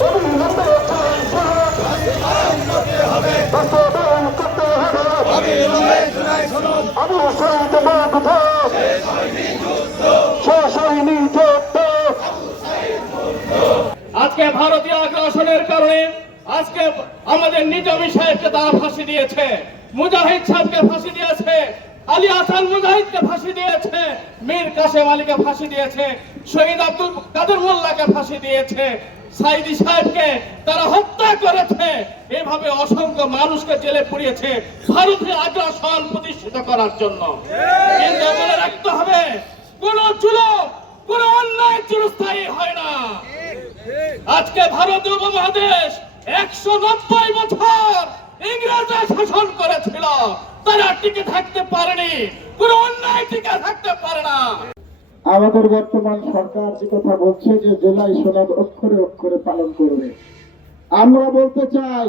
আজকে ভারতীয় আগ্রাসনের কারণে আজকে আমাদের নিজামী সাহেবকে তারা ফাঁসি দিয়েছে, মুজাহিদ সাহেবকে ফাঁসি দিয়েছে, আলী হাসান মুজাহিদকে ফাঁসি দিয়েছে, মীর কাসেম আলীকে ফাঁসি দিয়েছে, শহীদ আব্দুল কাদের মোল্লাকে ফাঁসি দিয়েছে, সাইদি সাহেবকে তারা হত্যা করেছে। এভাবে অসংখ্য মানুষকে জেলে পুড়িয়েছে ভারতীয় আগ্রাসন প্রতিষ্ঠিত করার জন্য। কিন্তু মনে রাখতে হবে, কোন জুলুম, কোন অন্যায় চিরস্থায়ী হয় না। আজকে ভারতীয় উপমহাদেশ 190 বছর ইংরেজরা শাসন করেছিল, তারা টিকে থাকতে পারেনি, কোন অন্যায় টিকে থাকতে পারে না। আমাদের বর্তমান সরকার যে কথা বলছে যে জুলাই সনদ অক্ষরে অক্ষরে পালন করবে, আমরা বলতে চাই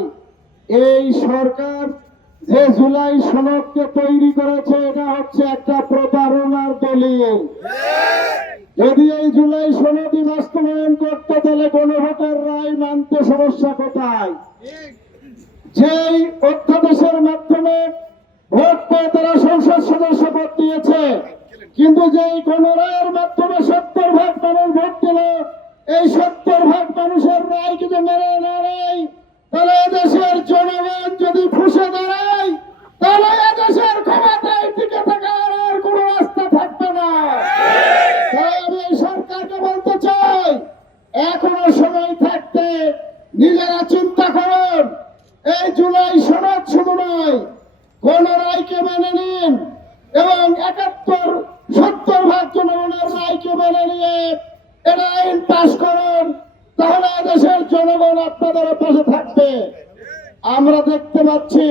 এই সরকার যে জুলাই সনদকে তৈরি করেছে এটা হচ্ছে একটা প্রতারণার দলিল। যদি এই জুলাই সনদই বাস্তবায়ন করতে তাহলে গণভোটের রায় মানতে সমস্যা কোথায়? যেই অধ্যাদেশের মাধ্যমে ভোট পেয়ে তারা সংসদ সদস্য পদ দিয়েছে, কিন্তু যেই গণরায়ের মাধ্যমে 70% মানুষ ভোট দিল, এই 70% মানুষের রায় যদি মেনে না নেয়, তাহলে এদেশের জনগণ যদি ফুসে দাঁড়ায়, তাহলে এদেশের ক্ষমতায় টিকে থাকার আর কোন রাস্তা থাকবে না। তাই আমি এই সরকারকে বলতে চাই, এখনো সময় থাকতে নিজেরা চিন্তা করুন। এই জুলাই সনদ শুধু নয়, গণরায়কে মেনে নিন এবং 71-70% জনগণের রায়কে মেনে নিয়ে এটা আইন পাশ করুন, তাহলে দেশের জনগণ আপনাদের পাশে থাকবে। আমরা দেখতে পাচ্ছি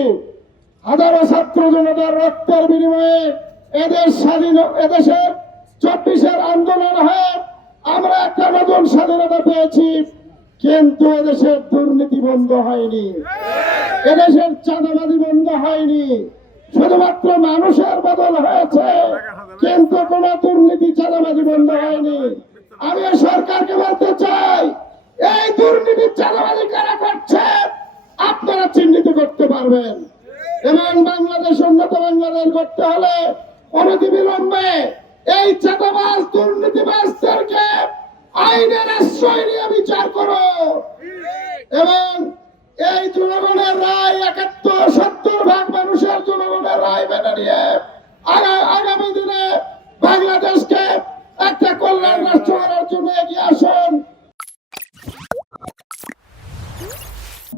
হাজারো ছাত্র জনতার রক্তের বিনিময়ে এদেশ স্বাধীন, এদেশের 24-এর আন্দোলন হয়ে আমরা একটা নতুন স্বাধীনতা পেয়েছি, কিন্তু এদেশের দুর্নীতি বন্ধ হয়নি, এদেশের চাঁদাবাজি বন্ধ হয়নি। শুধুমাত্র মানুষের বদল হয়েছে, কিন্তু কোন দুর্নীতি চাঁদাবাজি বন্ধ হয়নি। আমি সরকারকে বলতে চাই, এই দুর্নীতি চাঁদাবাজি কারা করছে আপনারা চিহ্নিত করতে পারবেন, এবং বাংলাদেশ উন্নত বাংলাদেশ করতে হলে অনতিবিলম্বে এই চাঁদাবাজ দুর্নীতিবাজদেরকে আইনের আশ্রয় নিয়ে বিচার করো এবং